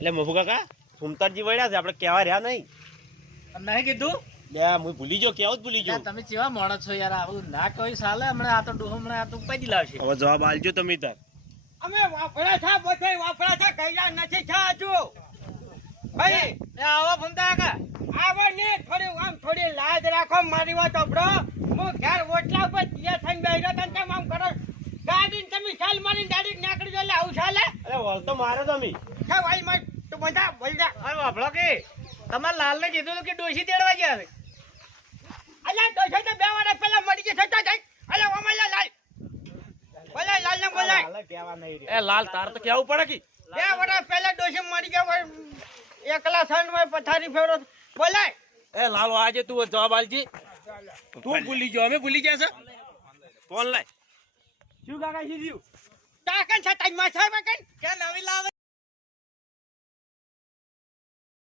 એટલે મફુ કાકા ફૂમતાજી વળ્યા છે આપણે કેવા રહ્યા નહીં. નહીં કીધું લે હું ભૂલી ગયો, કેવું જ ભૂલી ગયો. તમે કેવા માણસ છો યાર, આવું ના કોઈ સાલે. હમણાં આ તો ડોહો હમણાં આ તો ઉપાડી લાવશે. હવે જવાબ આલજો તમે તાર. અમે વાપરા થા બધે વાપરા થા કઈલા નથી થા હજુ ભાઈ. એ આવો ફૂમતા કાકા. આવો ને થોડી આમ થોડી લાજ રાખો. મારી વાત સાંભળો. હું ઘર ઓટલા ઉપર તૈયાર થઈને બેઠો તને કેમ આમ કરો? ગાડીને તમે ચાલ મારી ગાડી નીકળી જો. એટલે આવું ચાલે? અરે વળ તો મારો તમે. હે ભાઈ મત તું બધા બોલજા. હવે વાપરો કે તમારે લાલને કીધું હતું કે ડોશી તેડવા ગયા છે. અલ્યા તો છે તો 2 વર્ષ પહેલા મરી ગઈ છતા જાય. અલ્યા ઓમલા લાલ બોલાય, લાલ ને બોલાય. હાલે કહેવા નહીં રે. એ લાલ તાર તો કેવું પડે કે 2 વર્ષ પહેલા ડોશી મરી ગયા હોય. એકલા સન હોય પથારી ફેરો બોલાય. એ લાલ આજે તું જવાબ આલજી. તું ભૂલી ગયો, અમે ભૂલી ગયા છે. ફોન લાય. શું કાકા શું થયું? તાકન છતા માં સાહેબ કઈ કે નવી લાવે